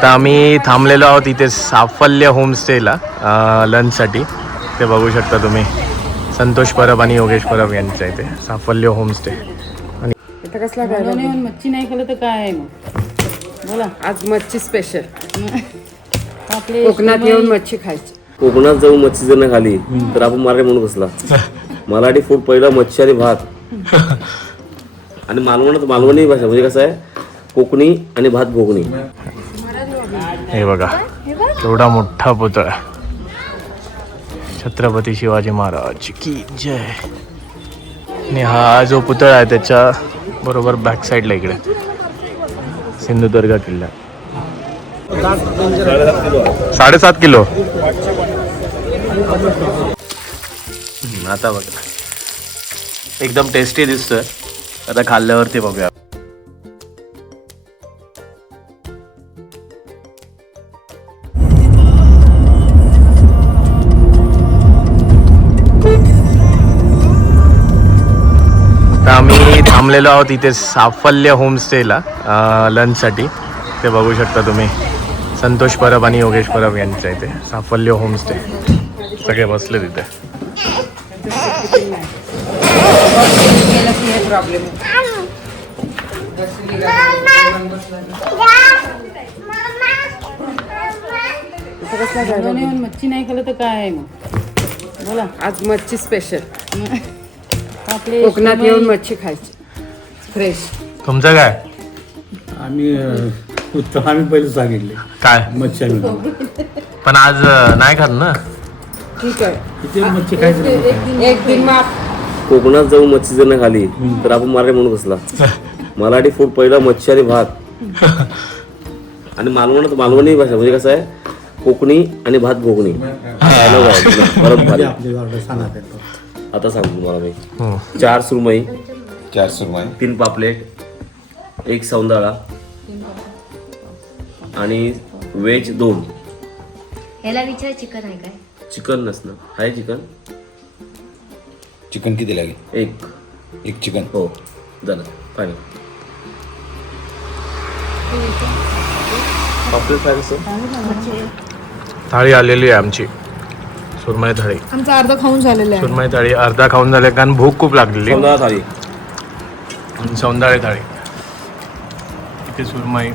आता आम्ही थांबलेलो आहोत इथे साफल्य होमस्टेला लंचसाठी. ते बघू शकता तुम्ही, संतोष परब आणि योगेश परब यांच्या इथे साफल्य होमस्टे. आणि इथं कसला काय मच्छी नाही खाल्लं तर काय आहे मग? बोला. आज मच्छी स्पेशल. आपले कोकणात येऊन मच्छी खायची. कोकणात जाऊन मच्छी जर नाही खाली तर आपण मार्गे म्हणून कसला. मराठी फूड पहिला मच्छी आणि भात. आणि मालवणी भाषा म्हणजे कसं आहे, कोकणी आणि भात भोगणी. हे बघा एवढा मोठा पुतळा, छत्रपती शिवाजी महाराज की जय. आणि हा जो पुतळा आहे त्याच्या बरोबर बॅक साईडला इकडे सिंधुदुर्ग किल्ला. 7.5 किलो. आता बघा एकदम टेस्टी दिसतोय. आता खाल्ल्यावरती बघूया. आम्ही थांबलेलो आहोत इथे साफल्य होमस्टेला लंचसाठी. ते बघू शकता तुम्ही, संतोष परब आणि योगेश परब यांच्या इथे साफल्य होमस्टे. सगळे बसले तिथे. प्रॉब्लेम मच्छी नाही खाल्लं तर काय आहे मग? बोला. आज मच्छी स्पेशल. आपले कोकणात येऊन मच्छी खायची फ्रेश. तुमचं काय? आम्ही पहिले सांगितले काय मच्छी आम्ही पण आज नाही खात ना. ठीक आहे. इथे मच्छी खायचं. एक दिन माफ. कोकणात जाऊन मच्छी जर नाही खाली तर आपण मार्गे म्हणून कसला. मराठी फूड पहिला मच्छी आणि भात. आणि मालवणी भाषा म्हणजे कसं आहे, कोकणी आणि भात भोगणी. परत भारी. आपली ऑर्डर सांगा. आता सांगतो तुम्हाला मी. 4 सुरमई, 3 पापलेट, 1 सौंदाळा आणि व्हेज 2. याला विचार चिकन आहे काय? चिकन नसणं आहे. चिकन किती लागेल? 1 चिकन. हो झालं फायनल. थाळी आलेली आहे आमची, सुरमई थाळी. आमचा अर्धा खाऊन झालेला आहे. सुरमई थाळी अर्धा खाऊन झाले कारण भूक खूप लागलेली. सौंदाळा थाळी. आणि सौंदाळे थाळी. इथे सुरमई.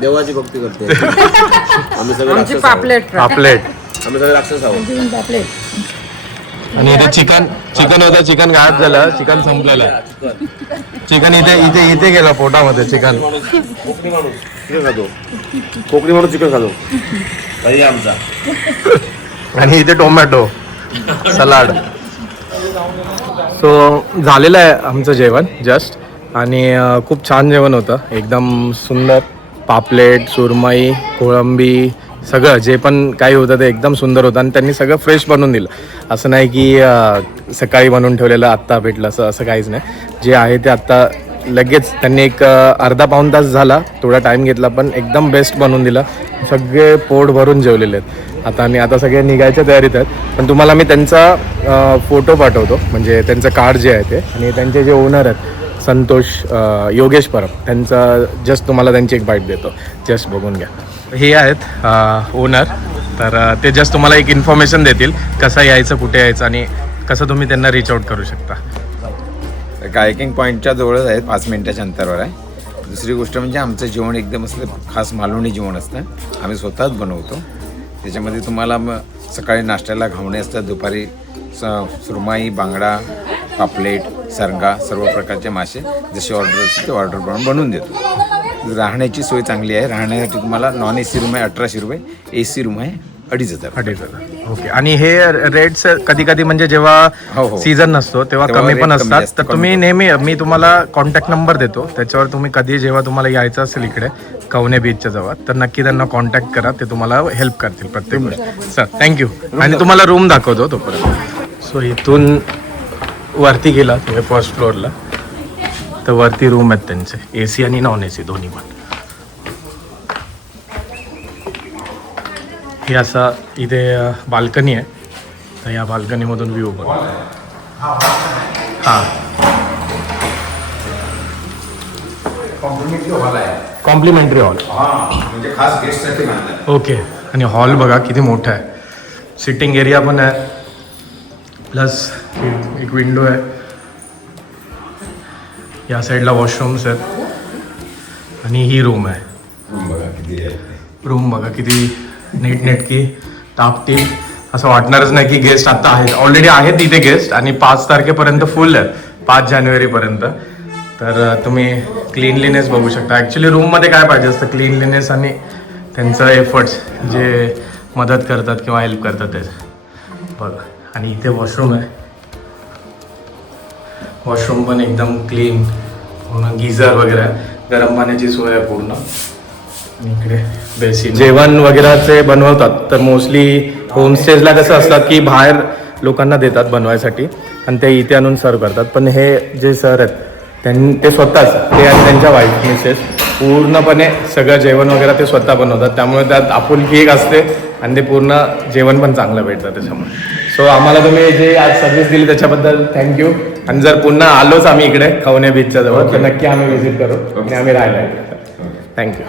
देवाची भक्ती करते. आम्ही सगळे आमची राक्षस आहोत. पापलेट. पापलेट. आम्ही सगळे राक्षस आहोत. आणि इथे चिकन होतं. चिकन गायब झालं. चिकन संपलेलं. चिकन इथे गेलं पोटामध्ये. चिकन कोकणी माणूस चिकन खातो. कोकणी माणूस चिकन खातो. काही आमचा. आणि इथे टोमॅटो सलाड. सो झालेलं आहे आमचं जेवण जस्ट. आणि खूप छान जेवण होतं, एकदम सुंदर. पापलेट, सुरमई, कोळंबी, सगळं जे पण काही होतं ते एकदम सुंदर होतं. आणि त्यांनी सगळं फ्रेश बनवून दिलं. असं नाही की सकाळी बनवून ठेवलेलं आत्ता भेटलं असं काहीच नाही. जे आहे ते आत्ता लगेच त्यांनी एक अर्धा पाऊण तास झाला, थोडा टाईम घेतला, पण एकदम बेस्ट बनवून दिला. सगळे पोट भरून जेवलेले आहेत आता. आणि आता सगळे निघायच्या तयारीत आहेत. पण तुम्हाला मी त्यांचा फोटो पाठवतो, म्हणजे त्यांचं कार्ड जे आहे ते. आणि त्यांचे जे ओनर आहेत संतोष योगेश परब, त्यांचा जस्ट तुम्हाला त्यांची एक बाईट देतो. जस्ट बघून घ्या. हे आहेत ओनर. तर ते जस्ट तुम्हाला एक इन्फॉर्मेशन देतील कसं यायचं, कुठे यायचं आणि कसं तुम्ही त्यांना रीच आउट करू शकता. कायकिंग पॉईंटच्या जवळच आहे, 5 मिनिटाच्या अंतरावर आहे. दुसरी गोष्ट म्हणजे आमचं जेवण एकदम असलं खास मालवणी जेवण असतं. आम्ही स्वतःच बनवतो. त्याच्यामध्ये तुम्हाला सकाळी नाश्त्याला घावणे असतात, दुपारी सुरमाई, बांगडा, पापलेट, सरंगा, सर्व प्रकारचे मासे जसे ऑर्डर असते ते ऑर्डर बनवून देतो. राहण्याची सोय चांगली आहे. राहण्यासाठी तुम्हाला नॉन AC रूम आहे 1800 रुपये, AC रूम आहे 2500. ओके. आणि हे रेट्स कधी कधी म्हणजे जेव्हा सीझन नसतो तेव्हा कमी पण असतात. तर तुम्ही नेहमी, मी तुम्हाला कॉन्टॅक्ट नंबर देतो, त्याच्यावर तुम्ही कधी जेव्हा तुम्हाला यायचं असेल इकडे कवणे बीचच्या जवळ, तर नक्की त्यांना कॉन्टॅक्ट करा. ते तुम्हाला हेल्प करतील प्रत्येक वेळेस. Sir thank you. आणि तुम्हाला रूम दाखवतो तोपर्यंत. सो इथून वरती गेला तुम्ही फर्स्ट फ्लोअरला, तर वरती रूम आहेत त्यांचे, AC आणि नॉन AC दोन्ही पण. हे असा इथे बाल्कनी आहे. तर या बाल्कनीमधून व्ह्यू बघा. हां कॉम्प्लिमेंटरी हॉल आहे कॉम्प्लिमेंटरी हॉल. म्हणजे खास गेस्टसाठी बांधलाय. ओके. आणि हॉल बघा किती मोठा आहे. सिटिंग एरिया पण आहे, प्लस एक विंडो आहे. या साईडला वॉशरूम्स आहेत आणि ही रूम आहे. बघा किती आहे. रूम बघा किती नीटनेटकी टापटीप. असं वाटणारच नाही की गेस्ट आता आहेत. ऑलरेडी आहेत इथे गेस्ट आणि 5 तारखेपर्यंत फुल आहे, 5 जानेवारीपर्यंत. तर तुम्ही क्लीनलीनेस बघू शकता. ॲक्च्युली रूममध्ये काय पाहिजे असतं, क्लीनलीनेस आणि त्यांचं एफर्ट्स जे मदत करतात किंवा हेल्प करतात ते बघा. आणि इथे वॉशरूम आहे. वॉशरूम पण एकदम क्लीन, पूर्ण गिझर वगैरे आहे, गरम पाण्याची सोय आहे पूर्ण. आणि इकडे बेसिन. जेवण वगैरेचे बनवतात तर मोस्टली होमस्टेजला कसं असतात की बाहेर लोकांना देतात बनवायसाठी आणि ते इथे आणून सर्व करतात. पण हे जे सर आहेत ते स्वतःच, ते आणि त्यांच्या वाईफ मिसेस पूर्णपणे सगळं जेवण वगैरे ते स्वतः बनवतात. त्यामुळे त्यात आपुलकी एक असते आणि ते पूर्ण जेवण पण चांगलं भेटतं त्याच्यामुळे. सो आम्हाला तुम्ही जे आज सर्व्हिस दिली त्याच्याबद्दल थँक्यू. आणि जर पुन्हा आलोच आम्ही इकडे खवणे बीचच्या जवळ तर नक्की आम्ही व्हिजिट करू आणि आम्ही राहायला थँक्यू.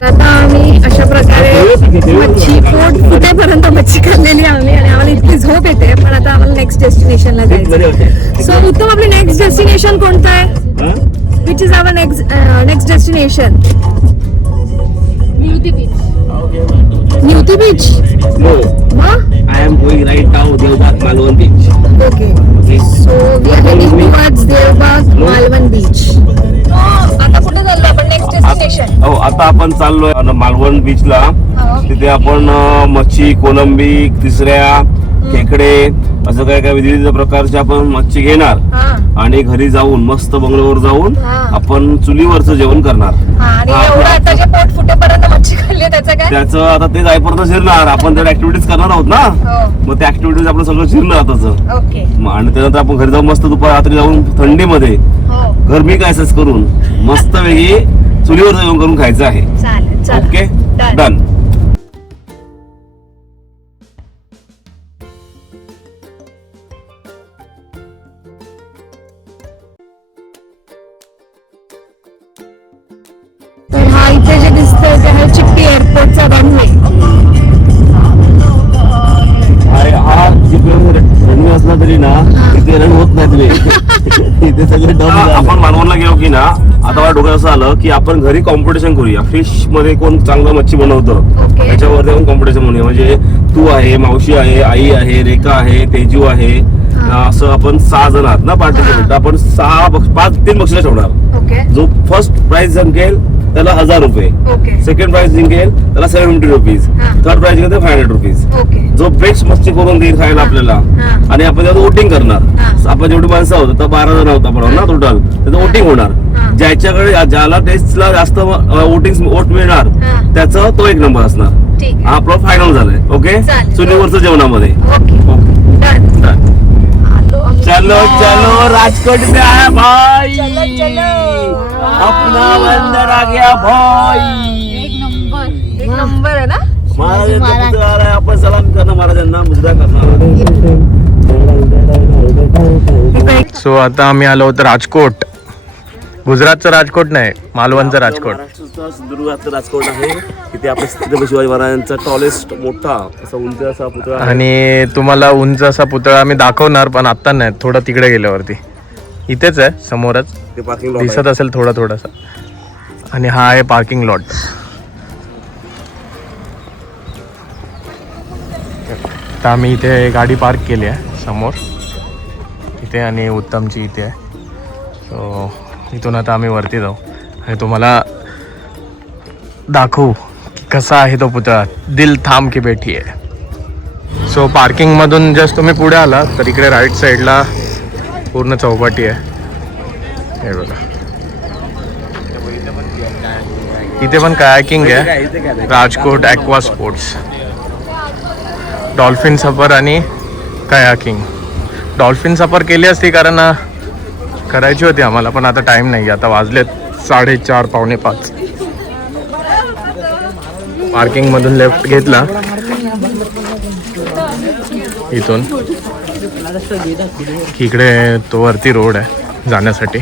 आता आम्ही अशा प्रकारे मच्छी पोट फुटेपर्यंत मच्छी खाल्लेली आम्ही आणि आम्हाला इतकी झोप येते. पण आता आम्हाला नेक्स्ट डेस्टिनेशनला जायचं. सो उत्तम, आपलं नेक्स्ट डेस्टिनेशन कोणतं आहे? Which is our next destination? Nivati beach. I am going right now Deobag Malwan beach. Okay. So we are heading towards Devbag Malvan beach. आता कुठे चाललो आपण नेक्स्ट डेस्टिनेशन? हो, आता आपण चाललोय मालवण बीचला. तिथे आपण मच्छी, कोलंबी, तिसऱ्या, खेकडे असं काय काय विविध प्रकारचे आपण मच्छी घेणार आणि घरी जाऊन मस्त बंगलोवर जाऊन आपण चुलीवरचं जेवण करणार. आणि एवढं आता जे पोट फुटेपर्यंत मच्छी खाल्ली त्याचं काय? त्याचं आता ते जाईपर्यंत शिरणार. आपण त्या ऍक्टिव्हिटीज करणार आहोत ना, मग त्या ऍक्टिव्हिटीज आपण सगळं शिरलं आताच. ओके. आणि त्यानंतर आपण घरी जाऊन मस्त दुपार रात्री जाऊन थंडीमध्ये गरमी काय सेस करून मस्त वेगळी चुलीवर जेवण करून खायचं आहे. चालेल. Okay, done. तर हा इथे जे दिसतंय ते आहे चिपटी एअरपोर्टचा रनवे. हा जिकडे रन असला तरी ना तिथे रन होत नाही तुम्ही तिथे सगळे डब. आपण मालवणला गेलो की ना, आता मला डोक्यात असं आलं की आपण घरी कॉम्पिटिशन करूया. फिश मध्ये कोण चांगलं मच्छी बनवतं त्याच्यावरती आपण कॉम्पिटिशन म्हणूया. म्हणजे तू आहे, मावशी आहे, आई आहे, रेखा आहे, तेजू आहे, असं आपण 6 जण आहात ना पार्टिसिपेंट. आपण 3 बक्षिसं ठेवणार. जो फर्स्ट प्राइज जिंकेल त्याला 1000 रुपये, सेकंड प्राइज जिंकेल त्याला 750 रुपीज, थर्ड प्राइज जिंकेल 500 रुपीज. जो बेस्ट मच्छी करून देईल खायला आपल्याला आणि आपण त्यात वोटिंग करणार. आपण जेवढी माणसं आहोत तर 12 जण आहोत आपण ना टोटल, त्याचं वोटिंग होणार. ज्याच्याकडे ज्याला टेस्टला जास्त वोट मिळणार त्याचा तो 1 नंबर असणार. हा आपला फायनल झालाय. ओके, चुलीवरचं जेवणामध्ये. चलो चलो राजकोट में आया भाई, अपना बंदर आ गया भाई. एक नंबर आहे ना. महाराजांचा पुतळा आलाय. आपण सलाम करणार महाराजांना, मुद्रा करणार. सो आता आम्ही आलो होतो राजकोट. गुजरातचं राजकोट नाही, मालवणचं राजकोट. महाराष्ट्राचा सिंधुदुर्गातलं राजकोट आहे. तिथे आपल्या छत्रपती शिवाजी महाराजांचा टॉलेस्ट मोठा असा उंच असा पुतळा आहे. आणि तुम्हाला उंच असा पुतळा आम्ही दाखवणार, पण आत्ता नाही, थोडं तिकडे गेल्यावरती. इथेच आहे समोरच, ते पार्किंग दिसत असेल थोडासा. आणि हा आहे पार्किंग लॉट. तर आम्ही इथे गाडी पार्क केली आहे समोर इथे आणि उत्तमची इथे आहे. सो इथून आता आम्ही वरती जाऊ आणि तुम्हाला दाखवू की कसा आहे तो पुतळा. दिल थांब के बैठी आहे. सो पार्किंगमधून जस्ट तुम्ही पुढे आला तर इकडे राईट साईडला पूर्ण चौपाटी आहे. हे बघा, इथे पण कायाकिंग आहे. राजकोट ॲक्वा स्पोर्ट्स, डॉल्फिन सफर आणि कायाकिंग. डॉल्फिन सफर केली असती कारण करायची होती आम्हाला, पण आता टाईम नाही. आता वाजलेत 4:30 पावणे 5. पार्किंगमधून लेफ्ट घेतला इथून की इकडे तो वरती रोड आहे जाण्यासाठी.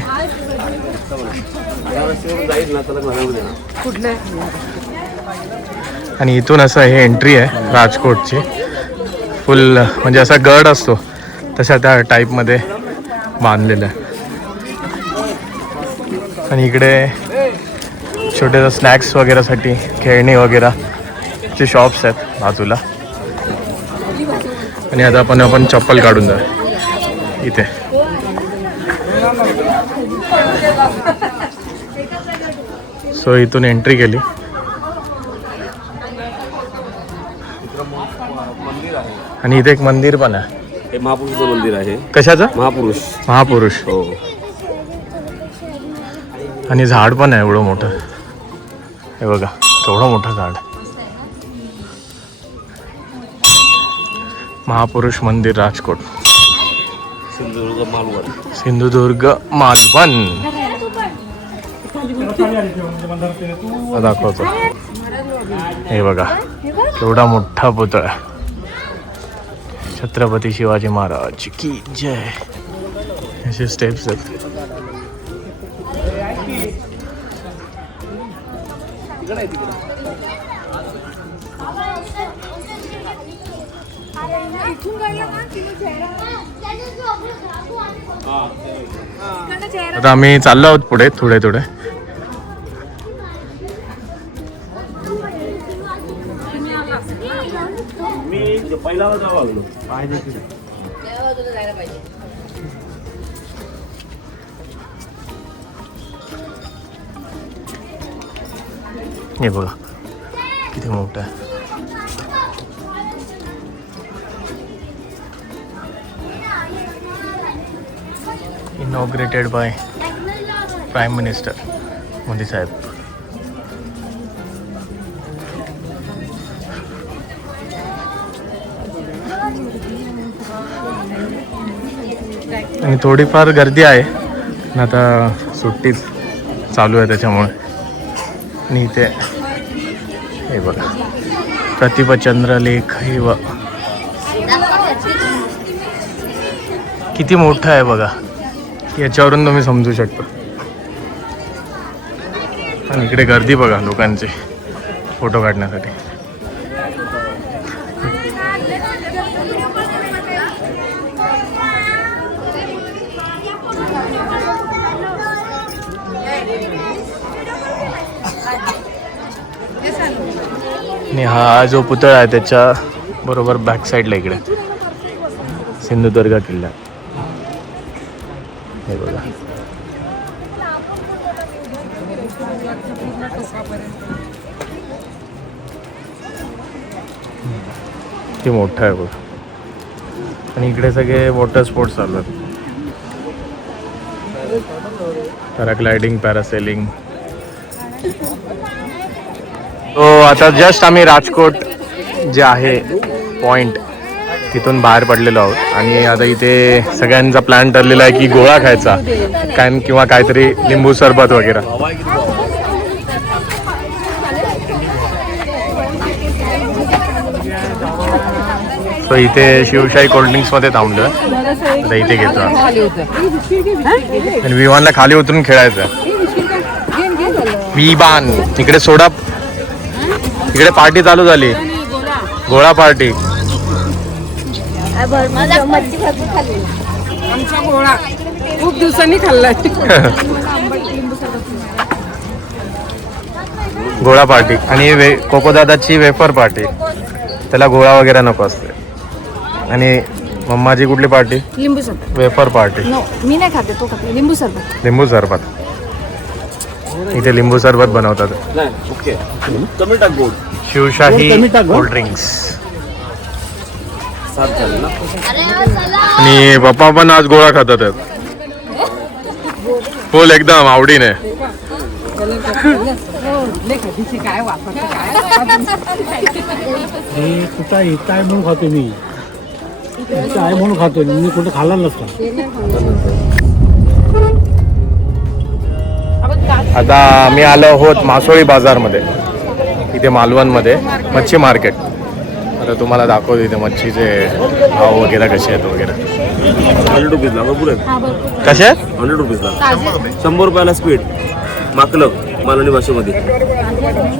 राईट ना त्याला घालवून दे ना. कुठले आणि इथून असं हे एंट्री आहे राजकोटची. फुल म्हणजे असा गड असतो तशा त्या टाईपमध्ये बांधलेलं आहे. आणि इकडे छोटे स्नॅक्स वगैरेसाठी खेळणी वगैरेचे शॉप्स आहेत बाजूला. आणि आता आपण चप्पल काढून जाऊ इथे. सो इथून एंट्री केली. आणि इथे एक मंदिर पण आहे. हे महापुरुषाचं मंदिर आहे. कशाचं? महापुरुष. हो. आणि झाड पण आहे एवढं मोठं. हे बघा केवढं मोठं झाड. महापुरुष मंदिर राजकोट, सिंधुदुर्ग मालवण. दाखवतो. हे बघा केवढा मोठा पुतळा. छत्रपती शिवाजी महाराज की जय. असे स्टेप्स आहेत. आता आम्ही चाललो आहोत पुढे थोडे मी पहिला लागलो. हे बघा किती मोठं आहे. Inaugurated by prime minister Modi saheb. आणि थोडीफार गर्दी आहे. आता सुट्टीच चालू आहे त्याच्यामुळे. आणि इथे हे बघा प्रतिभचंद्र लेख. हे किती मोठं आहे बघा. याच्यावरून तुम्ही समजू शकता. आणि इकडे गर्दी बघा लोकांची फोटो काढण्यासाठी. आणि हा जो पुतळा आहे त्याच्या बरोबर बॅक साईडला इकडे सिंधुदुर्ग किल्ला. हे बघा किती मोठं आहे बघा. आणि इकडे सगळे वॉटर स्पोर्ट्स चालू आहेत. Paragliding, parasailing. तो आता जस्ट आम्ही राजकोट जे आहे पॉइंट तिथून बाहेर पडलेलो आहोत. आणि आता इथे सगळ्यांचा प्लॅन ठरलेला आहे की गोळा खायचा किंवा काहीतरी लिंबू सरबत वगैरे. तो इथे शिवशाही कोल्ड्रिंक्समध्ये थांबलो. आता इथे घेतो आणि विमानला खाली उतरून खेळायचं. विमान इकडे सोडा. इकडे पार्टी चालू झाली. गोळा पार्टी. आमचा गोळा खूप दिवसांनी खाल्लाय. गोळा पार्टी. आणि कोकोदादाची वेफर पार्टी. त्याला गोळा वगैरे नको असते. आणि मम्माची कुठली पार्टी? लिंबू सरबत. Wafer party. नो मी नाही खाते, तो खाते. लिंबू सरबत. लिंबू सरबत. इथे लिंबू सरबत बनवतात. नाही ओके कमी टाक गोड. शिवशाही कोल्ड्रिंक्स. आणि पप्पा पण आज गोळा खातात फुल एकदम आवडीने. काय वापरतो काय हे कुठं इथं आहे म्हणून खातो मी. इथं आहे म्हणून खातो मी कुठं खाल्ला नसतो. आता आम्ही आलो आहोत मासोळी बाजारमध्ये. इथे मालवणमध्ये मच्छी मार्केट. आता तुम्हाला दाखवतो इथे मच्छीचे भाव वगैरे कसे आहेत वगैरे. 100 रुपीजला भरपूर आहेत. कसे आहेत? 100 रुपीजला 100 रुपयाला स्पीड माकलं. मालवणी भाषेमध्ये.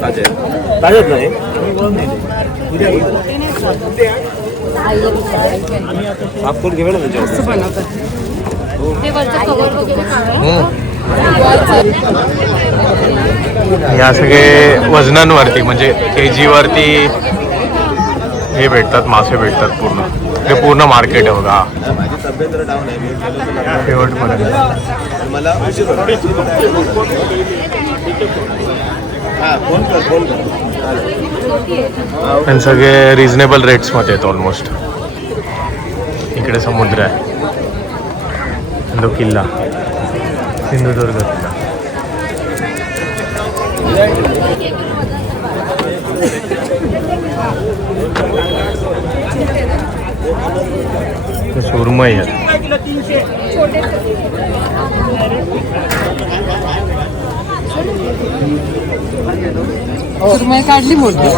ताज्यात नाही आपण घेऊया ना त्याच्यावर. असं बनवतात. या सगळे वजनांवरती म्हणजे KG वरती हे भेटतात, मासे भेटतात पूर्ण. हे पूर्ण मार्केट आहे बघा शेवटपर्यंत. आणि सगळे रिझनेबल रेट्समध्ये आहेत ऑलमोस्ट. इकडे समुद्र आहे, तो किल्ला सिंधुदुर्ग किल्ला. सुरमई आहे. सुरमई काढली मोठी.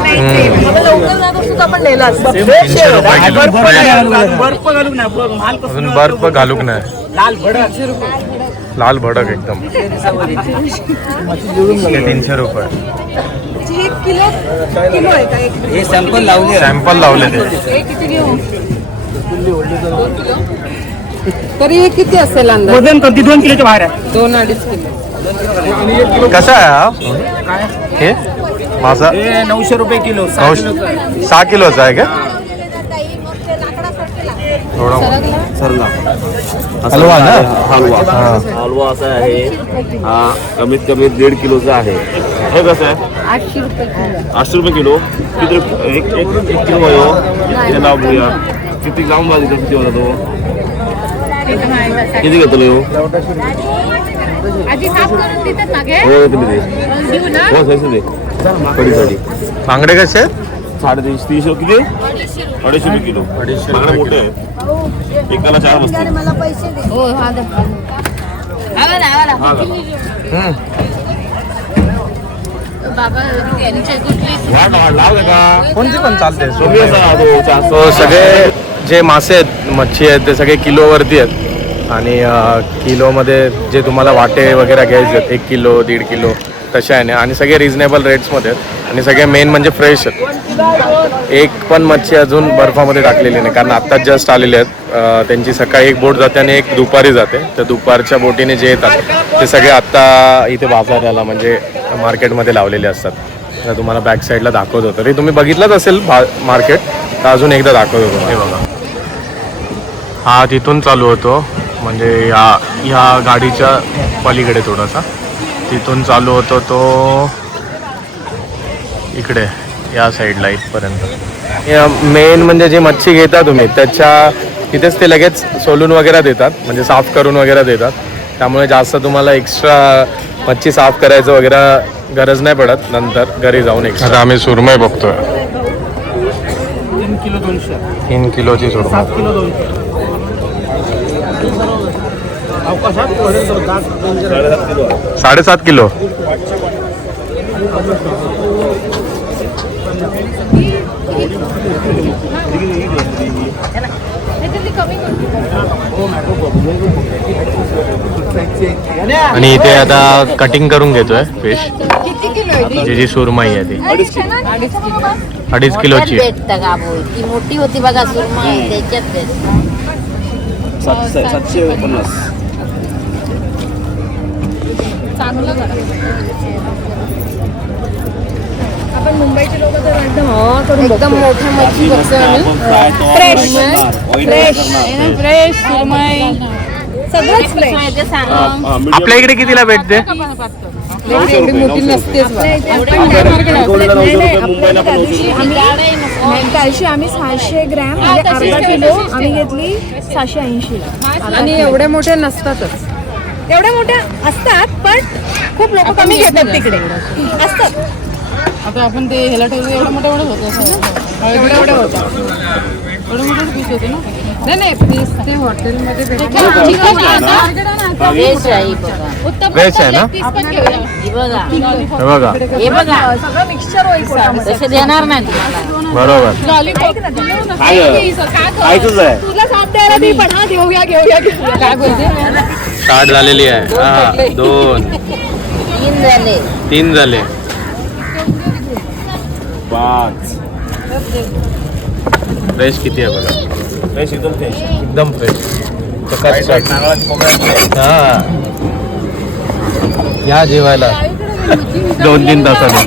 300 रुपये किलो. अजून बर्फ घालूक नाही. लाल भडक एकदम. 300 रुपये. सॅम्पल लावले ते. तरी हे किती असेल अंदाज? वजन कधी 2 किलोच्या बाहेर आहे. 2-2.5 किलो. कसा आहे हा हे मासा? 900 रुपये किलो. 6 किलोचा आहे का? थोडा हलवा ना? हलवा असा आहे हा, कमीत कमी 1.5 किलोचा आहे. हे कसं आहे? 800 रुपये किलो. किती एक किलो आहे हो. किती लावूया, किती लावून बाजू किती होता तो? किती घेतो हो? हो किती दे? हो सही दे. कढीसाठी बांगडे कसे आहेत? 350 300 किती? 250 रुपये किलो. बांगडे मोठे आहेत, एकाला 4 बसतील. लाव का? कोणती पण चालते. कमी असा तो 400. तो सगळे जे मासे आहेत, मच्छी आहेत, ते सगळे किलोवरती आहेत. आणि किलोमध्ये जे तुम्हाला वाटे वगैरे घ्यायचे आहेत 1 किलो 1.5 किलो तसे आहे ना. आणि सगळे रिजनेबल रेट्समध्ये आहेत. आणि सगळे मेन म्हणजे फ्रेश आहेत. एक पण मच्छी अजून बर्फामध्ये टाकलेली नाही, कारण आत्ताच जस्ट आलेले आहेत. त्यांची सकाळी एक बोट जाते आणि एक दुपारी जाते. तर दुपारच्या बोटीने जे येतात ते सगळे आत्ता इथे बाजाराला म्हणजे मार्केटमध्ये लावलेले असतात. तर तुम्हाला बॅक साईडला दाखवत होतं. तरी तुम्ही बघितलंच असेल मार्केट, तर अजून एकदा दाखवत होतो. हे बघा, हा तिथून चालू होतो म्हणजे ह्या गाडीच्या पलीकडे थोडासा तिथून चालू होतो तो इकडे या साईडला इथपर्यंत. मेन म्हणजे जी मच्छी घेता तुम्ही त्याच्या तिथेच ते लगेच सोलून वगैरे देतात, म्हणजे साफ करून वगैरे देतात. त्यामुळे जास्त तुम्हाला एक्स्ट्रा मच्छी साफ करायचं वगैरे गरज नाही पडत नंतर घरी जाऊन. एक्स्ट्रा आम्ही सुरमई बघतोय. 3 किलो 200. 3 किलोची सुरमई. 7 किलो 200. अवकाशात 7.5 किलो. आणि इथे आता कटिंग करून घेतोय फिश. जी सुरमई आहे ती 2.5 किलोची. ती मोठी होती बघा सुरमई, त्याच्यात 750. आपण मुंबईचे लोक तर एकदम मोठ्या मच्छी बघतो फ्रेश सुरमई सगळंच फ्रेश. आपल्या इकडे कितीला भेटते? एवढी मोठी नसतेच बा. त्यादिवशी आम्ही 600 ग्रॅम म्हणजे अर्धा किलो आम्ही घेतली 780ला. आणि एवढ्या मोठ्या नसतातच. एवढ्या मोठ्या असतात पण खूप लोक कमी घेतात तिकडे असतात. आता आपण ते ह्याला ठेवलं एवढं मोठं होतं एवढे होतं. एवढं मोठं पीस होते ना. नाही पीस ते हॉटेलमध्ये भेटतात. व्हेज आहे ना? हे बघा हे बघा सगळं मिक्सचर होईल पोटामध्ये. तसे देणार नाही तुम्हाला. बरोबर. ऐकूच आहे. तुला साथ द्यायला मी पण हा घेऊया काय बोलते? स्टार्ट झालेली आहे. 2 तीन झाले. 3 झाले. 5 फ्रेश किती आहे बघा, फ्रेश एकदम फ्रेश. एकदम फ्रेश. हा या जेवायला 2-3 तासाने.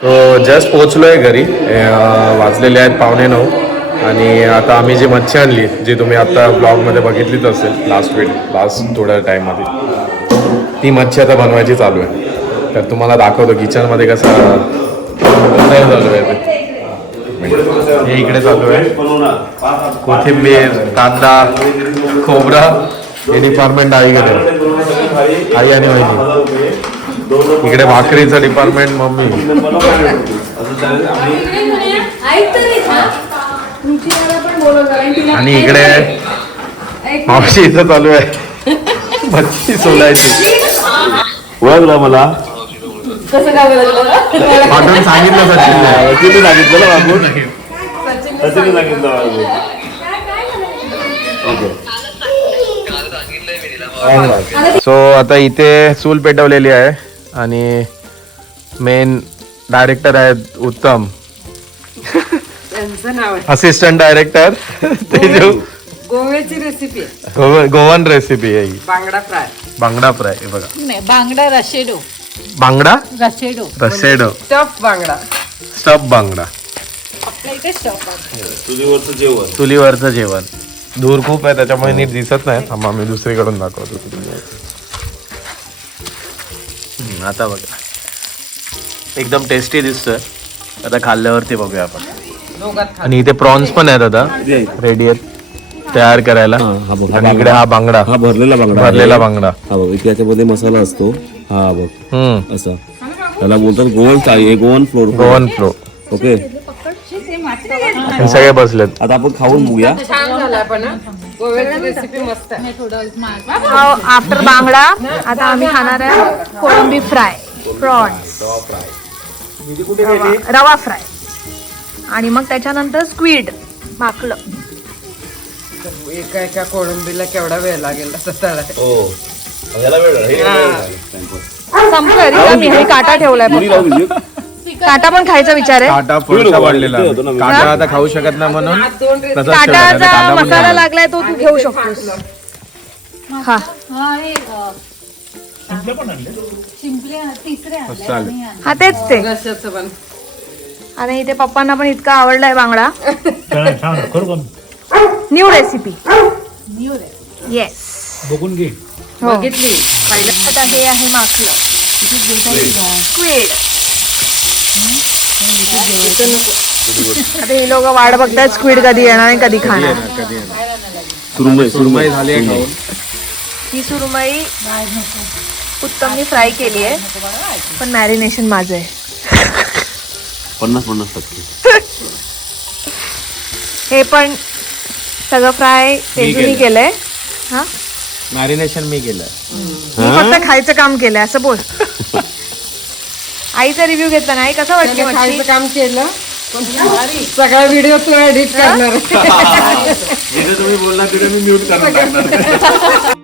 तो जस्ट पोचलोय घरी. वाजलेले आहेत 8:45 आणि आता आम्ही जी मच्छी आणली, जी तुम्ही आता ब्लॉगमध्ये बघितलीच असेल लास्ट थोड्या टाईममध्ये, ती मच्छी आता बनवायची चालू आहे. तर तुम्हाला दाखवतो किचनमध्ये कसं चालू आहे ते. हे इकडे चालू आहे. कोथिंबीर, कांदा, खोबरा हे डिपार्टमेंट आईकडे, आई आणि वहिनी. इकडे भाकरीचं डिपार्टमेंट मम्मी. आणि इकडे मावशी इथं चालू आहे मच्छी सोलायची. ओळखला मला पाठवून सांगितलं सचिनने सांगितलं ना बाबू. सचिनने सांगितलं बाबू. सो आता इथे चूल पेटवलेली आहे आणि मेन डायरेक्टर आहेत उत्तम, त्यांचं नाव आहे. Assistant director Teju. गोव्याची रेसिपी आहे. गोवन रेसिपी आहे ही. बांगडा फ्राय. बांगडा फ्राय हे बघा. नाही, बांगडा रशेडो. बांगडा रशेडो. रसेडो स्टफ बांगडा. स्टफ बांगडा. आपल्या इथे स्टफ आहे. तुझीवरचं जेवण. चुलीवरचं जेवण. धूर खूप आहे त्याच्यामुळे नीट दिसत नाही. थांबा मी दुसरीकडून दाखवतो. आता बघा एकदम टेस्टी दिसतोय. आता खाल्ल्यावरती बघूया आपण. दोघात आणि इथे प्रॉन्स पण आहेत आता रेडी आहेत तयार करायला. हा बघ, आणि इकडे हा बांगडा, हा भरलेला बांगडा. भरलेला बांगडा. हा बघ, इथे याच्यामध्ये मसाला असतो. हा बघ हम्म. असा, त्याला बोलतात गोवन थाळी, Goan floor. Goan flow. Okay, हे सगळे बसलेत. आता आपण खाऊन बघूया. छान झाला पण हं. गोव्याची रेसिपी मस्त आहे. आफ्टर बांगडा आता आम्ही खाणार आहे कोळंबी फ्राय, प्रॉन्स, रवा फ्राय आणि मग त्याच्यानंतर स्क्वीड माकलं. एका कोळंबीला केवढा वेळ लागेल असं तळायला. हो, याला वेळ संपलं रिकामी. हे काटा ठेवलाय फक्त. काटा पण खायचा विचार आहे. काटा फुलका वाढलेला. काटा आता खाऊ शकत नाही म्हणून आज 2 रेसिपी. तसंच ठेवला. काटाचा काटा पण मसाला नाही. लागलाय तो तू घेऊ शकतोस. हा चालेल. हा तेच ते. रश्श्याचं पण. आणि इथे पप्पांना पण इतका आवडलाय बांगडा. छान खरोखर न्यू रेसिपी. येस बघून घे. हो. बघितली पहिलं. आता हे आहे माखलं, स्क्वीड. आता हे लोक वाट बघतायत स्क्वीड कधी येणार आणि कधी खाणार. सुरमई झाली आहे खाऊन. ही सुरमई उत्तमनी फ्राय केली आहे पण मॅरिनेशन माझं आहे. 50% हे पण सगळं फ्राय तेजूनी केलंय. हा मॅरिनेशन मी केलं. मी फक्त खायचं काम केलंय असं बोल. आईचा रिव्ह्यू घेतला नाही. कसं वाटलं त्याने मच्छी? खायचं काम केलं पण सगळा व्हिडिओ तू एडिट करणार. तुम्ही बोलला तिथे मी म्यूट करणार.